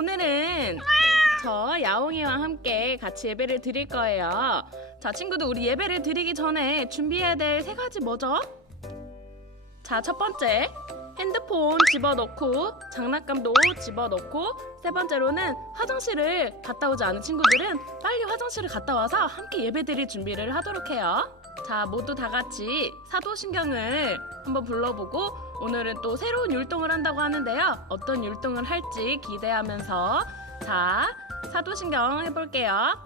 오늘은 저 야옹이와 함께 같이 예배를 드릴 거예요. 자, 친구들, 우리 예배를 드리기 전에 준비해야 될 3가지 뭐죠? 자, 첫 번째, 핸드폰 집어넣고 장난감도 집어넣고, 세 번째로는 화장실을 갔다 오지 않은 친구들은 빨리 화장실을 갔다 와서 함께 예배 드릴 준비를 하도록 해요. 자, 모두 다 같이 사도신경을 한번 불러보고 오늘은 또 새로운 율동을 한다고 하는데요. 어떤 율동을 할지 기대하면서 자, 사도신경 해볼게요.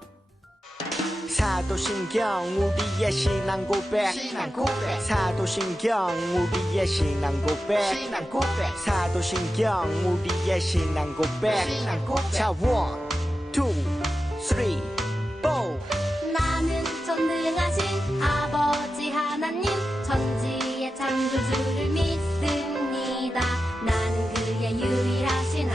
사도신경 우리의 신앙 고백 사도신경 우리의 신앙 고백 사도신경 우리의 신앙 고백 자, 1, 2, 3, 4 나는 전능하신 아버지 하나님 천지의 창조주를 믿습니다. 나는 그의 유일하신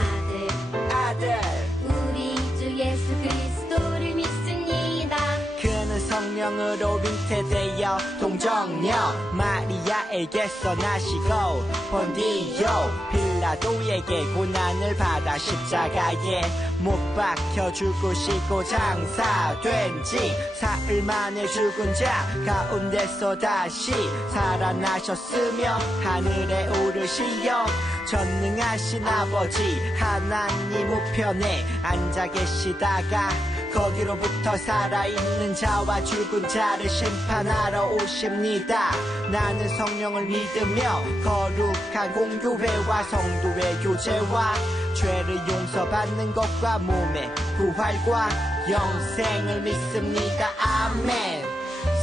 아들 우리 주 예수 그리스도를 믿습니다. 그는 성령으로 잉태되어 동정녀 마리아에게서 나시고 본디오 빌라도에게 고난을 받아 십자가에 못 박혀 죽으시고 장사된 지 사흘 만에 죽은 자 가운데서 다시 살아나셨으며 하늘에 오르시어 전능하신 아버지 하나님 우편에 앉아 계시다가 거기로부터 살아있는 자와 죽은 자를 심판하러 오십니다. 나는 성령을 믿으며 거룩한 공교회와 성도의 교제와 죄를 용서받는 것과 몸의 부활과 영생을 믿습니다. 아멘.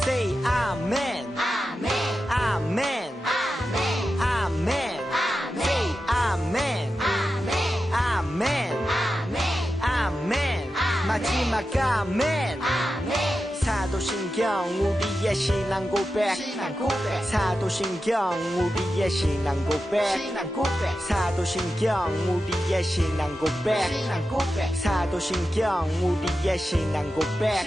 Say 아멘. 아멘 아멘. 아멘 아멘. Say 아멘. 아멘 아멘. 아멘 아멘. 마지막 아멘. 아멘 사도신경 우리의 신앙 고백 사도신경 우리의 신앙 고백 사도신경 우리의 신앙 고백 사도신경 우리의 신앙 고백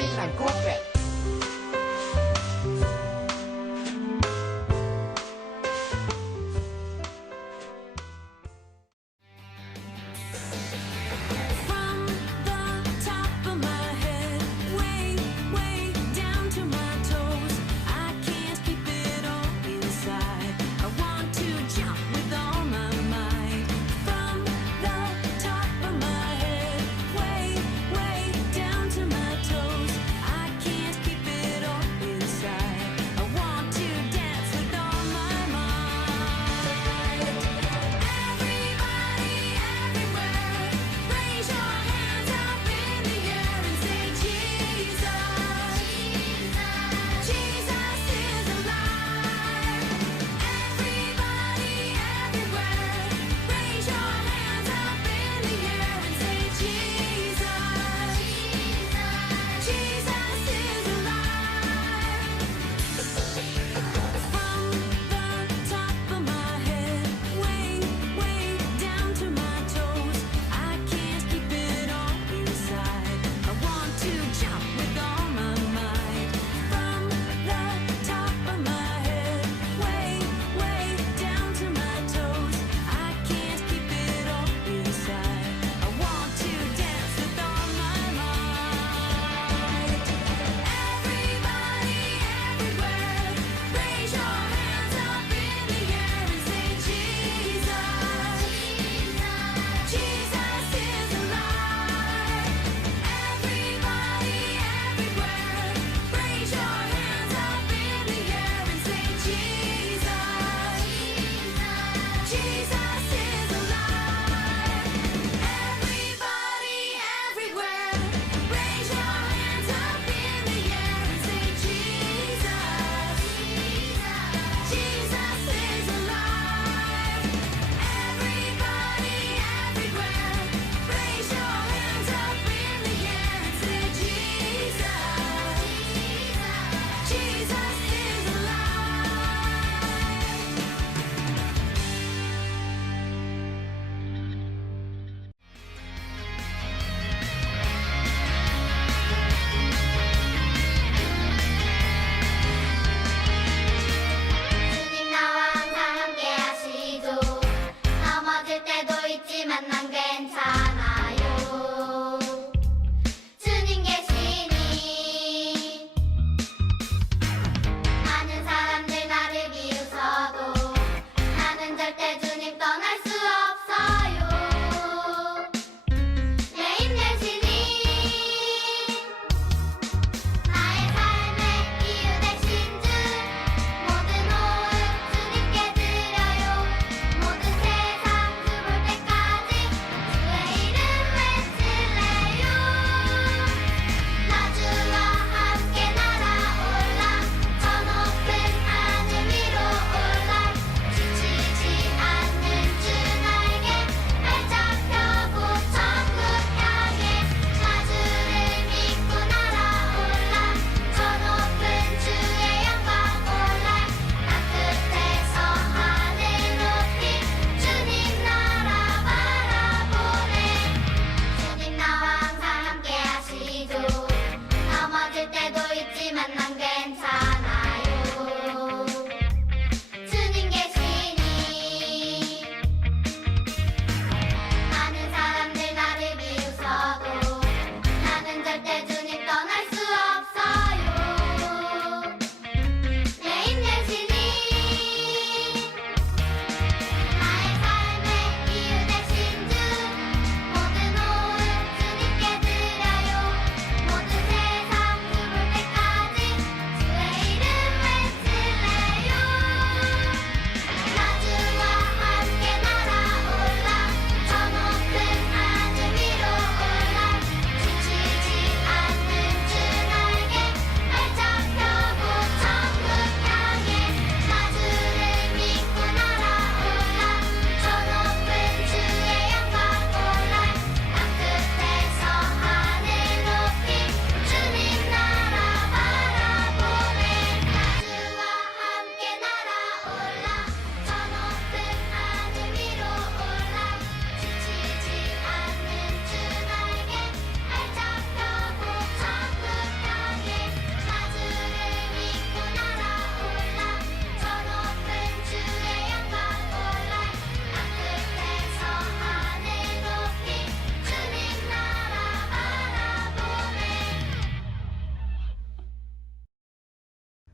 From the top of my head, way, way down to my toes, I can't keep it all inside. I want to jump with all my might. From the top of my head, way, way down to my toes, I can't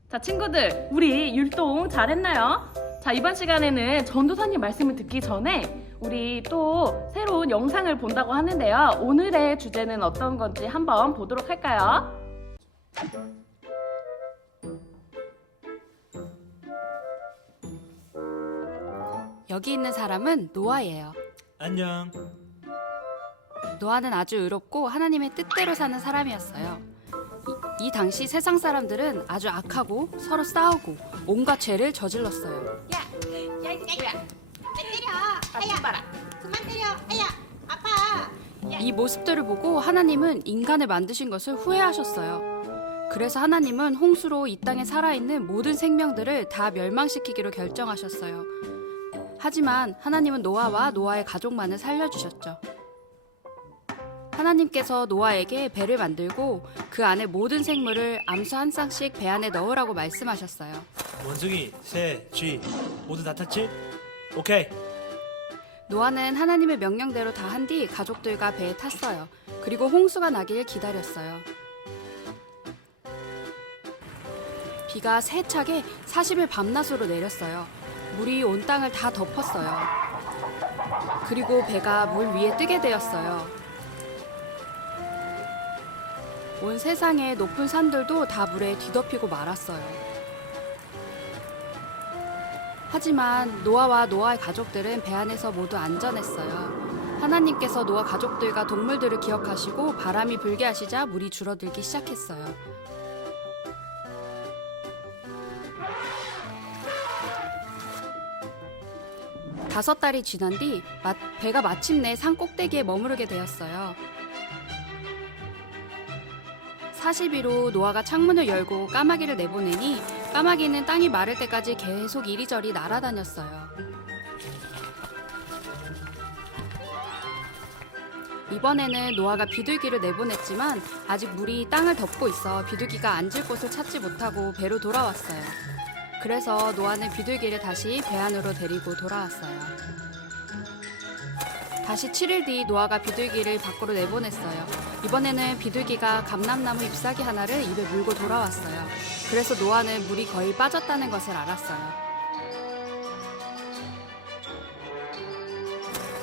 자, 친구들, 우리 율동 잘했나요? 자, 이번 시간에는 전도사님 말씀을 듣기 전에 우리 또 새로운 영상을 본다고 하는데요. 오늘의 주제는 어떤 건지 한번 보도록 할까요? 여기 있는 사람은 노아예요. 안녕. 노아는 아주 의롭고 하나님의 뜻대로 사는 사람이었어요. 이 당시 세상 사람들은 아주 악하고 서로 싸우고 온갖 죄를 저질렀어요. 야, 이 새끼야. 왜 때려? 아야. 그만 때려. 아야. 아파. 이 모습들을 보고 하나님은 인간을 만드신 것을 후회하셨어요. 그래서 하나님은 홍수로 이 땅에 살아있는 모든 생명들을 다 멸망시키기로 결정하셨어요. 하지만 하나님은 노아와 노아의 가족만을 살려주셨죠. 하나님께서 노아에게 배를 만들고 그 안에 모든 생물을 암수 한 쌍씩 배 안에 넣으라고 말씀하셨어요. 원숭이, 새, 쥐 모두 다 탔지? 오케이. 노아는 하나님의 명령대로 다 한 뒤 가족들과 배에 탔어요. 그리고 홍수가 나길 기다렸어요. 비가 세차게 40일 밤낮으로 내렸어요. 물이 온 땅을 다 덮었어요. 그리고 배가 물 위에 뜨게 되었어요. 온 세상의 높은 산들도 다 물에 뒤덮이고 말았어요. 하지만 노아와 노아의 가족들은 배 안에서 모두 안전했어요. 하나님께서 노아 가족들과 동물들을 기억하시고 바람이 불게 하시자 물이 줄어들기 시작했어요. 다섯 달이 지난 뒤 배가 마침내 산 꼭대기에 머무르게 되었어요. 40일 후 노아가 창문을 열고 까마귀를 내보내니 까마귀는 땅이 마를 때까지 계속 이리저리 날아다녔어요. 이번에는 노아가 비둘기를 내보냈지만 아직 물이 땅을 덮고 있어 비둘기가 앉을 곳을 찾지 못하고 배로 돌아왔어요. 그래서 노아는 비둘기를 다시 배 안으로 데리고 돌아왔어요. 다시 7일 뒤 노아가 비둘기를 밖으로 내보냈어요. 이번에는 비둘기가 감람나무 잎사귀 하나를 입에 물고 돌아왔어요. 그래서 노아는 물이 거의 빠졌다는 것을 알았어요.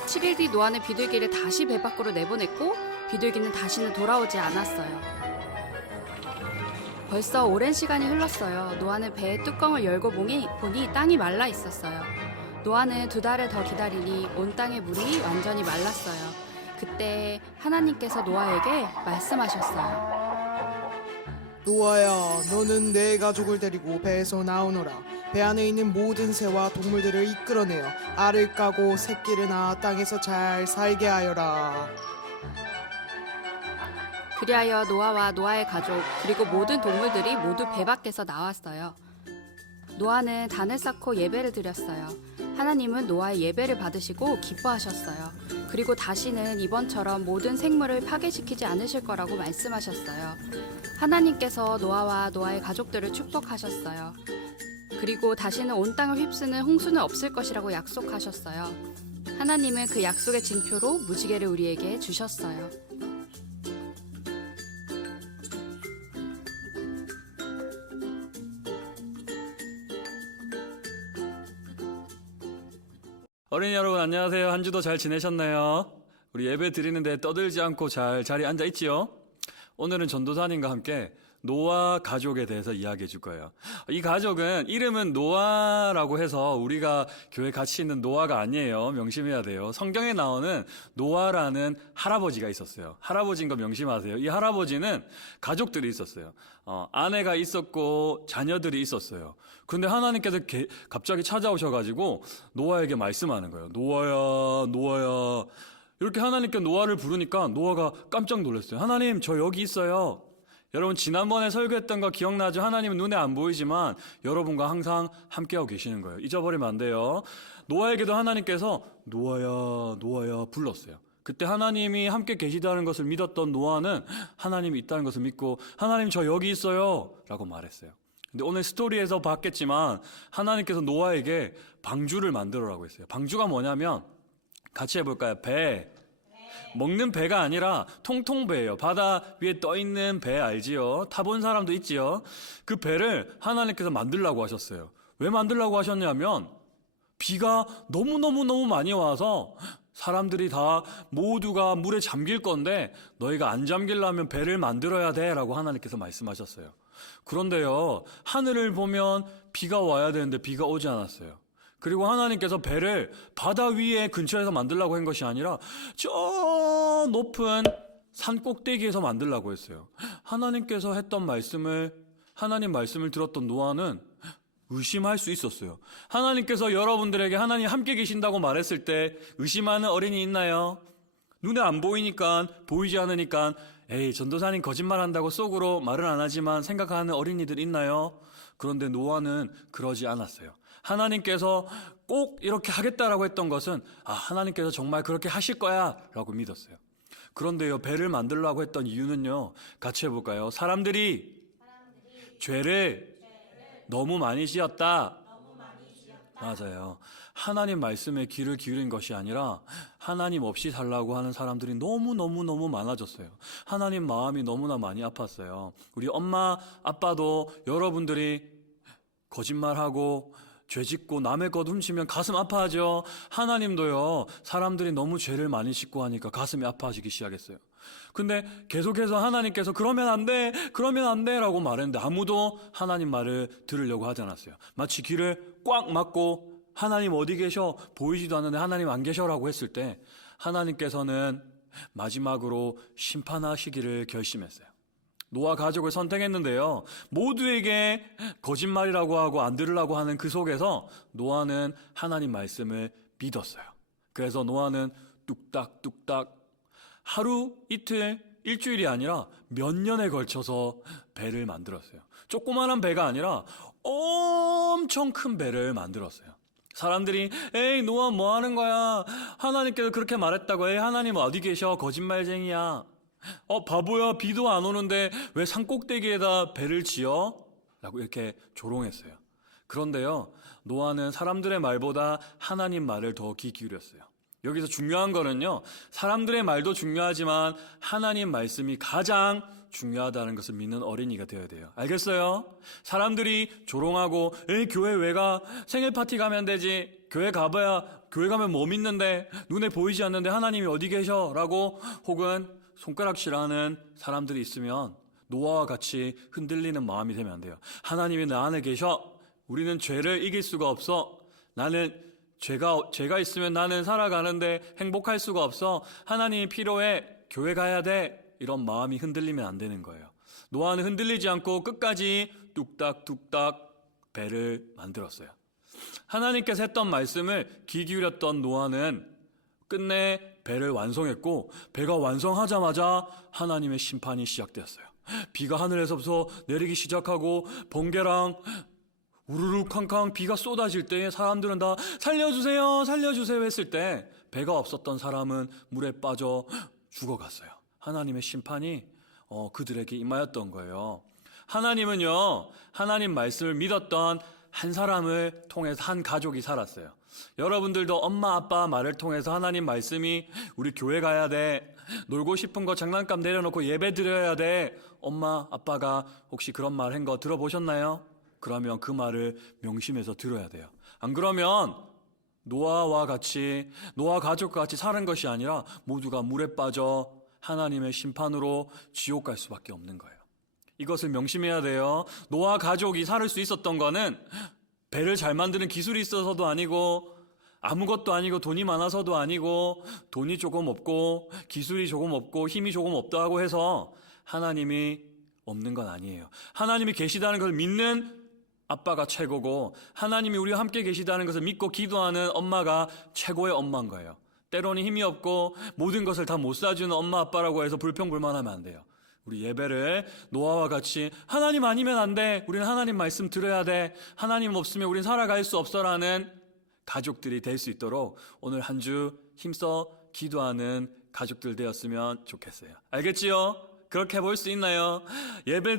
7일 뒤 노아는 비둘기를 다시 배 밖으로 내보냈고 비둘기는 다시는 돌아오지 않았어요. 벌써 오랜 시간이 흘렀어요. 노아는 배의 뚜껑을 열고 보니 땅이 말라 있었어요. 노아는 2달을 더 기다리니 온 땅의 물이 완전히 말랐어요. 그때 하나님께서 노아에게 말씀하셨어요. 노아야, 너는 내 가족을 데리고 배에서 나오너라. 배 안에 있는 모든 새와 동물들을 이끌어내어 알을 까고 새끼를 낳아 땅에서 잘 살게 하여라. 그리하여 노아와 노아의 가족 그리고 모든 동물들이 모두 배 밖에서 나왔어요. 노아는 단을 쌓고 예배를 드렸어요. 하나님은 노아의 예배를 받으시고 기뻐하셨어요. 그리고 다시는 이번처럼 모든 생물을 파괴시키지 않으실 거라고 말씀하셨어요. 하나님께서 노아와 노아의 가족들을 축복하셨어요. 그리고 다시는 온 땅을 휩쓰는 홍수는 없을 것이라고 약속하셨어요. 하나님은 그 약속의 징표로 무지개를 우리에게 주셨어요. 어린이 여러분 안녕하세요. 한 주도 잘 지내셨나요? 우리 예배 드리는데 떠들지 않고 잘 자리에 앉아 있지요? 오늘은 전도사님과 함께 노아 가족에 대해서 이야기해 줄 거예요. 이 가족은 이름은 노아라고 해서 우리가 교회 같이 있는 노아가 아니에요. 명심해야 돼요. 성경에 나오는 노아라는 할아버지가 있었어요. 할아버지인 거 명심하세요. 이 할아버지는 가족들이 있었어요. 아내가 있었고 자녀들이 있었어요. 근데 하나님께서 갑자기 찾아오셔가지고 노아에게 말씀하는 거예요. 노아야, 노아야. 이렇게 하나님께 노아를 부르니까 노아가 깜짝 놀랐어요. 하나님, 저 여기 있어요. 여러분 지난번에 설교했던 거 기억나죠? 하나님은 눈에 안 보이지만 여러분과 항상 함께하고 계시는 거예요. 잊어버리면 안 돼요. 노아에게도 하나님께서 노아야, 노아야 불렀어요. 그때 하나님이 함께 계시다는 것을 믿었던 노아는 하나님이 있다는 것을 믿고 하나님 저 여기 있어요 라고 말했어요. 근데 오늘 스토리에서 봤겠지만 하나님께서 노아에게 방주를 만들어라고 했어요. 방주가 뭐냐면 같이 해볼까요? 배, 먹는 배가 아니라 통통배예요. 바다 위에 떠 있는 배 알지요? 타본 사람도 있지요? 그 배를 하나님께서 만들라고 하셨어요. 왜 만들라고 하셨냐면 비가 너무너무 많이 와서 사람들이 다 모두가 물에 잠길 건데 너희가 안 잠기려면 배를 만들어야 돼 라고 하나님께서 말씀하셨어요. 그런데요, 하늘을 보면 비가 와야 되는데 비가 오지 않았어요. 그리고 하나님께서 배를 바다 위에 근처에서 만들라고 한 것이 아니라 저 높은 산 꼭대기에서 만들라고 했어요. 하나님께서 했던 말씀을, 하나님 말씀을 들었던 노아는 의심할 수 있었어요. 하나님께서 여러분들에게 하나님 함께 계신다고 말했을 때 의심하는 어린이 있나요? 눈에 안 보이니까, 보이지 않으니까 에이, 전도사님 거짓말한다고 속으로 말은 안 하지만 생각하는 어린이들 있나요? 그런데 노아는 그러지 않았어요. 하나님께서 꼭 이렇게 하겠다라고 했던 것은 하나님께서 정말 그렇게 하실 거야 라고 믿었어요. 그런데요, 배를 만들려고 했던 이유는요, 같이 해볼까요? 사람들이 죄를 너무 많이 지었다. 맞아요. 하나님 말씀에 귀를 기울인 것이 아니라 하나님 없이 살라고 하는 사람들이 너무 많아졌어요. 하나님 마음이 너무나 많이 아팠어요. 우리 엄마, 아빠도 여러분들이 거짓말하고 죄짓고 남의 것 훔치면 가슴 아파하죠. 하나님도요, 사람들이 너무 죄를 많이 짓고 하니까 가슴이 아파지기 시작했어요. 근데 계속해서 하나님께서 그러면 안 돼 라고 말했는데 아무도 하나님 말을 들으려고 하지 않았어요. 마치 귀를 꽉 막고 하나님 어디 계셔? 보이지도 않는데 하나님 안 계셔라고 했을 때 하나님께서는 마지막으로 심판하시기를 결심했어요. 노아 가족을 선택했는데요, 모두에게 거짓말이라고 하고 안 들으려고 하는 그 속에서 노아는 하나님 말씀을 믿었어요. 그래서 노아는 뚝딱뚝딱 하루, 이틀, 일주일이 아니라 몇 년에 걸쳐서 배를 만들었어요. 조그만한 배가 아니라 엄청 큰 배를 만들었어요. 사람들이 에이, 노아 뭐 하는 거야? 하나님께서 그렇게 말했다고. 에이, 하나님 어디 계셔? 거짓말쟁이야. 바보야, 비도 안 오는데 왜 산꼭대기에다 배를 지어? 라고 이렇게 조롱했어요. 그런데요, 노아는 사람들의 말보다 하나님 말을 더 귀 기울였어요. 여기서 중요한 거는요, 사람들의 말도 중요하지만 하나님 말씀이 가장 중요하다는 것을 믿는 어린이가 되어야 돼요. 알겠어요? 사람들이 조롱하고 에이, 교회 왜 가? 생일 파티 가면 되지. 교회 가봐야, 교회 가면 뭐 믿는데, 눈에 보이지 않는데 하나님이 어디 계셔? 라고 혹은 손가락질하는 사람들이 있으면 노아와 같이 흔들리는 마음이 되면 안 돼요. 하나님이 내 안에 계셔. 우리는 죄를 이길 수가 없어. 나는 죄가 있으면 나는 살아가는데 행복할 수가 없어. 하나님이 필요해. 교회 가야 돼. 이런 마음이 흔들리면 안 되는 거예요. 노아는 흔들리지 않고 끝까지 뚝딱뚝딱 배를 만들었어요. 하나님께서 했던 말씀을 귀 기울였던 노아는 끝내 배를 완성했고, 배가 완성하자마자 하나님의 심판이 시작되었어요. 비가 하늘에서부터 내리기 시작하고 번개랑 우르르 쾅쾅 비가 쏟아질 때에 사람들은 다 살려주세요 했을 때 배가 없었던 사람은 물에 빠져 죽어갔어요. 하나님의 심판이 그들에게 임하였던 거예요. 하나님은요, 하나님 말씀을 믿었던 한 사람을 통해서 한 가족이 살았어요. 여러분들도 엄마 아빠 말을 통해서 하나님 말씀이 우리 교회 가야 돼, 놀고 싶은 거 장난감 내려놓고 예배 드려야 돼, 엄마 아빠가 혹시 그런 말 한 거 들어보셨나요? 그러면 그 말을 명심해서 들어야 돼요. 안 그러면 노아와 같이, 노아 가족과 같이 사는 것이 아니라 모두가 물에 빠져 하나님의 심판으로 지옥 갈 수밖에 없는 거예요. 이것을 명심해야 돼요. 노아 가족이 살 수 있었던 거는 배를 잘 만드는 기술이 있어서도 아니고, 아무것도 아니고, 돈이 많아서도 아니고, 돈이 조금 없고 기술이 조금 없고 힘이 조금 없다고 해서 하나님이 없는 건 아니에요. 하나님이 계시다는 걸 믿는 아빠가 최고고, 하나님이 우리와 함께 계시다는 것을 믿고 기도하는 엄마가 최고의 엄마인 거예요. 때로는 힘이 없고 모든 것을 다 못 사주는 엄마 아빠라고 해서 불평불만하면 안 돼요. 우리 예배를 노아와 같이 하나님 아니면 안 돼, 우리는 하나님 말씀 들어야 돼, 하나님 없으면 우리는 살아갈 수 없어라는 가족들이 될 수 있도록 오늘 한 주 힘써 기도하는 가족들 되었으면 좋겠어요. 알겠지요? 그렇게 볼 수 있나요? 예배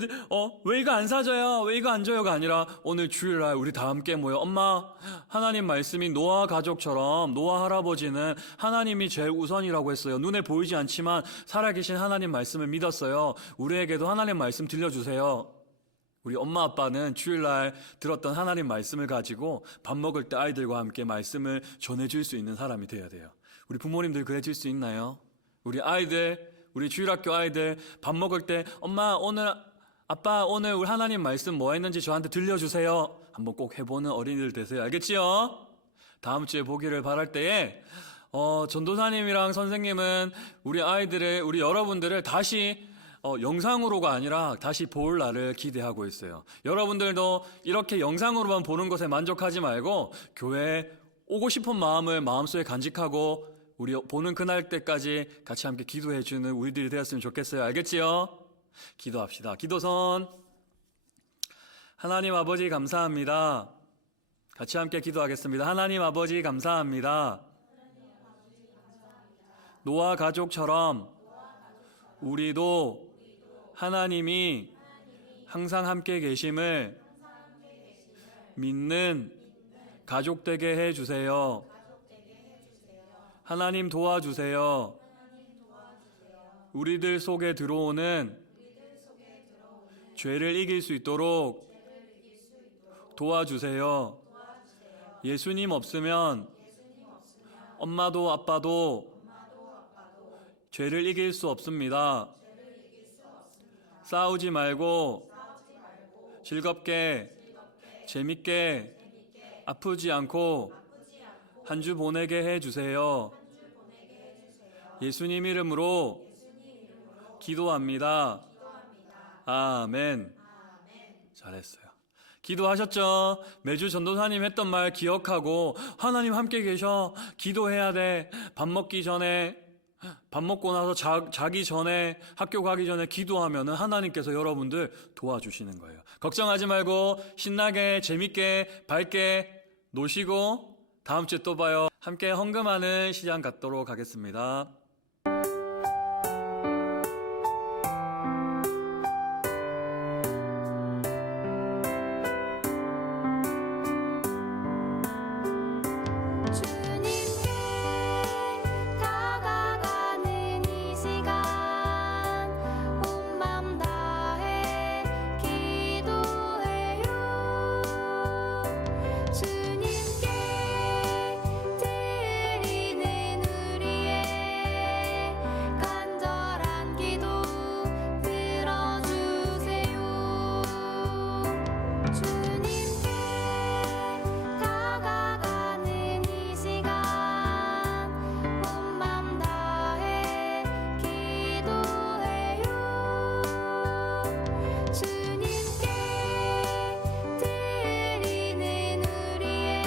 왜 이거 안 사줘요? 왜 이거 안 줘요가 아니라 오늘 주일날 우리 다 함께 모여 엄마 하나님 말씀이 노아 가족처럼 노아 할아버지는 하나님이 제일 우선이라고 했어요. 눈에 보이지 않지만 살아계신 하나님 말씀을 믿었어요. 우리에게도 하나님 말씀 들려주세요. 우리 엄마 아빠는 주일날 들었던 하나님 말씀을 가지고 밥 먹을 때 아이들과 함께 말씀을 전해줄 수 있는 사람이 되어야 돼요. 우리 부모님들 그래줄 수 있나요? 우리 아이들, 우리 주일학교 아이들 밥 먹을 때 엄마 아빠 오늘 우리 하나님 말씀 뭐 했는지 저한테 들려주세요. 한번 꼭 해보는 어린이들 되세요. 알겠지요? 다음 주에 보기를 바랄 때에 전도사님이랑 선생님은 우리 아이들을 우리 여러분들을 다시 영상으로가 아니라 다시 볼 날을 기대하고 있어요. 여러분들도 이렇게 영상으로만 보는 것에 만족하지 말고 교회에 오고 싶은 마음을 마음속에 간직하고 우리 보는 그날 때까지 같이 함께 기도해주는 우리들이 되었으면 좋겠어요. 알겠지요? 기도합시다. 기도선. 하나님 아버지 감사합니다. 같이 함께 기도하겠습니다. 하나님 아버지 감사합니다. 노아 가족처럼 우리도 하나님이 항상 함께 계심을 믿는 가족 되게 해주세요. 하나님 도와주세요. 우리들 속에 들어오는 죄를 이길 수 있도록 도와주세요. 예수님 없으면 엄마도 아빠도 죄를 이길 수 없습니다. 싸우지 말고 즐겁게 재밌게 아프지 않고 한 주 보내게 해주세요. 예수님 이름으로 기도합니다. 아멘. 잘했어요. 기도하셨죠? 매주 전도사님 했던 말 기억하고 하나님 함께 계셔. 기도해야 돼. 밥 먹기 전에 밥 먹고 나서 자기 전에 학교 가기 전에 기도하면은 하나님께서 여러분들 도와주시는 거예요. 걱정하지 말고 신나게 재밌게 밝게 노시고 다음 주에 또 봐요. 함께 헌금하는 시간 갖도록 하겠습니다. 주님께 다가가는 이 시간 온 맘 다해 기도해요. 주님께 드리는 우리의 간절한 기도 들어주세요. 주님께 다가가는 이 시간 온 맘 다해 기도해요. 주님께 드리는 우리의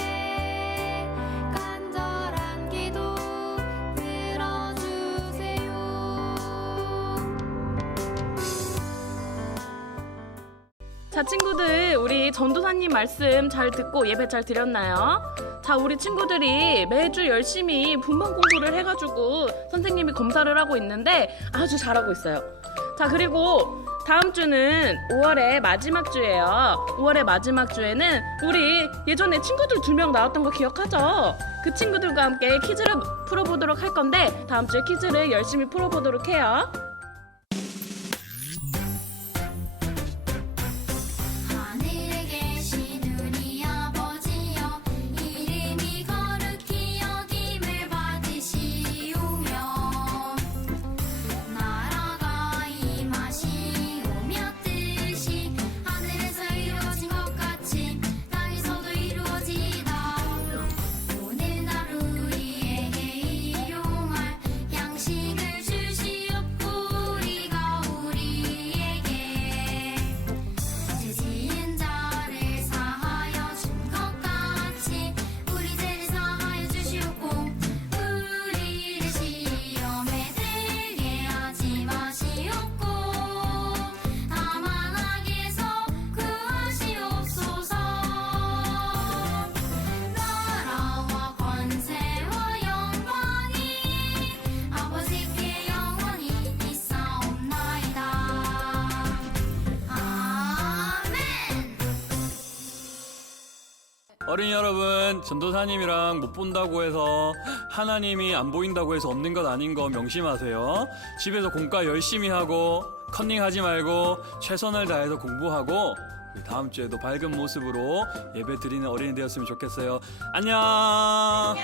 간절한 기도 들어주세요. 자, 친구들, 우리 전도사님 말씀 잘 듣고 예배 잘 드렸나요? 자, 우리 친구들이 매주 열심히 분반 공부를 해가지고 선생님이 검사를 하고 있는데 아주 잘하고 있어요. 자, 그리고 다음 주는 5월의 마지막 주예요. 5월의 마지막 주에는 우리 예전에 친구들 2명 나왔던 거 기억하죠? 그 친구들과 함께 퀴즈를 풀어보도록 할 건데 다음 주에 퀴즈를 열심히 풀어보도록 해요. 하늘에 계신 우리 아버지여 이름이 거룩히 여김을 받으시오며 나라가 임하시오며 뜻이 하늘에서 이루어진 것 같이 땅에서도 이루어지이다. 오늘 하루 우리에게 일용할 양식을 주시옵고 어린이 여러분, 전도사님이랑 못 본다고 해서 하나님이 안 보인다고 해서 없는 것 아닌 거 명심하세요. 집에서 공과 열심히 하고 컨닝하지 말고 최선을 다해서 공부하고 우리 다음 주에도 밝은 모습으로 예배 드리는 어린이 되었으면 좋겠어요. 안녕.